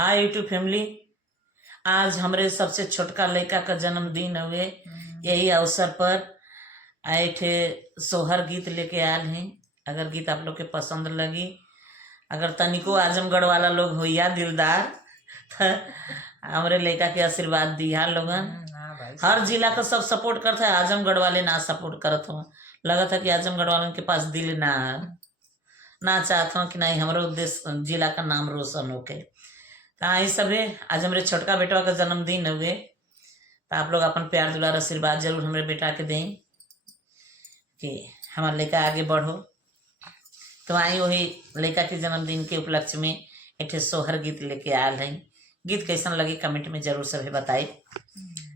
हाँ YouTube family, आज हमरे सबसे छोटका लड़का का जन्मदिन हुए। यही अवसर पर आए थे सोहर गीत लेके आयल हैं। अगर गीत आप लोग के पसंद लगी, अगर तनिको आजमगढ़ वाला लोग होइया दिलदार तो हमरे लड़का के आशीर्वाद दिया लोगन। हर जिला का सब सपोर्ट करता है, आजमगढ़ वाले ना सपोर्ट करत हो। लगा था कि आजमगढ़ वालों के पास दिल ना चाहता हूँ कि नहीं हमारे उद्देश्य जिला का नाम रोशन होके। तो आई सभी आज हमारे छोटका बेटवा का जन्मदिन हुए, तो आप लोग अपन प्यार दुलार आशीर्वाद जरूर हमारे बेटा के दें कि हमारे लड़का आगे बढ़ो। तो आई वही लड़का के जन्मदिन के उपलक्ष्य में एक सोहर गीत लेके आयल है। गीत कैसन लगे कमेंट में जरूर सभी बताए।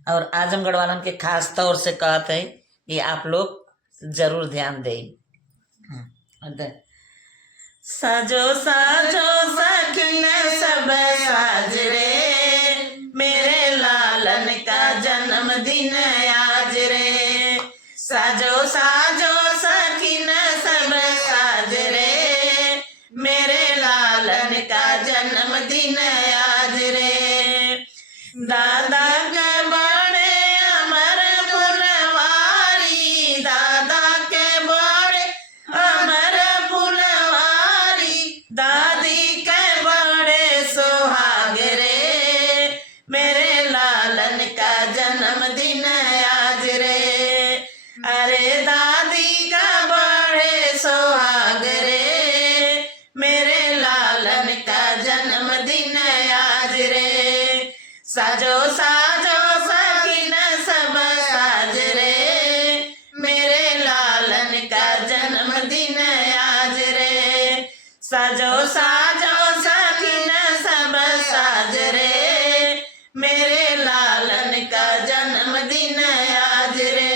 और आजमगढ़ वालन के खास तौर से कहते हैं कि आप लोग जरूर ध्यान दें। साजो साजो सखिन सब साज रे, मेरे लालन का जन्मदिन आज रे। साजो साजो सखिन सब साज रे, मेरे लालन का जन्मदिन आज रे। दादा के बड़े अमर फुलवारी, दादा के बड़े अमर फुलवारी, दादी के बड़े सुहाग रे, मेरे लालन का जन्मदिन आज रे। अरे दादी का बड़े सुहाग रे, मेरे लालन का जन्मदिन आज रे। साजो साजो सखिन सब साज रे, मेरे लालन का जन्मदिन आज रे। साजो साजो सखिन सब साज रे, मेरे लालन का जन्मदिन आज रे।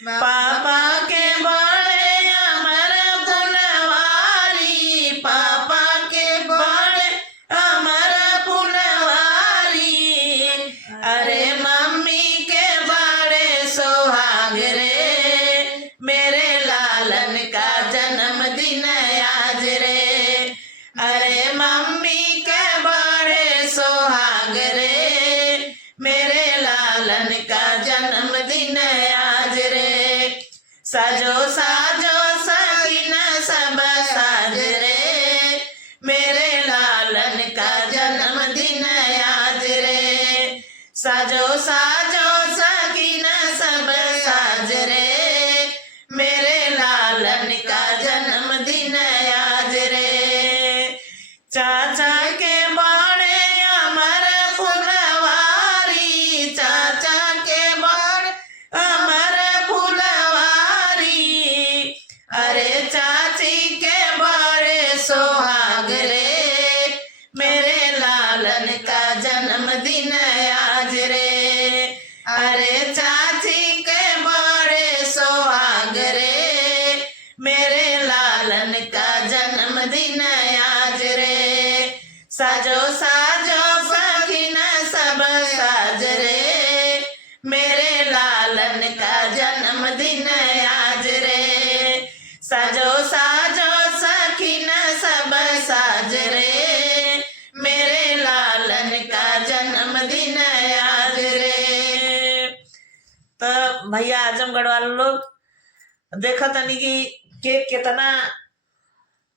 पापा के बड़े अमर फुलवारी, पापा के बड़े अमर फुलवारी, अरे मम्मी के बड़े सुहाग रे, मेरे लालन का जन्मदिन आज रे। अरे मम्मी के बड़े सुहाग रे, मेरे लालन का जन्मदिन आज रे। साजो साजो सखिन सब साज रे, मेरे लालन का जन्मदिन आज रे। साजो साजो सखिन सब साज रे, मेरे लालन का जन्मदिन आज रे। चाचा के बड़े अमर फुलवारी, चाचा के बड़े अमर फुलवारी, अरे चाची के बड़े सुहाग रे, मेरे लालन का जन्मदिन आज रे। अरे चाची के बड़े सुहाग रे, मेरे लालन का जन्मदिन आज रे। साजो साजो सखिन सब साज रे, मेरे लालन का जन्मदिन आज रे। साजो साजो सखिन सब साज रे, मेरे लालन का जन्मदिन आज रे। तो भैया आजमगढ़ वाले लोग देखा तनी कि केक कितना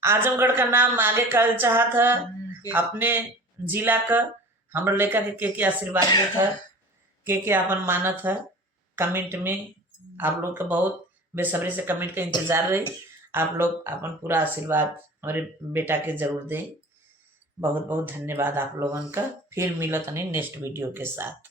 आजमगढ़ का नाम आगे कर चाहत है अपने जिला का। हमरा लेकर के आशीर्वाद देत है, के अपन मानत है। कमेंट में आप लोग का बहुत बेसब्री से कमेंट का इंतजार रही। आप लोग अपन पूरा आशीर्वाद हमारे बेटा के जरूर दें। बहुत बहुत धन्यवाद आप लोगों का। फिर मिलत नहीं नेक्स्ट वीडियो के साथ।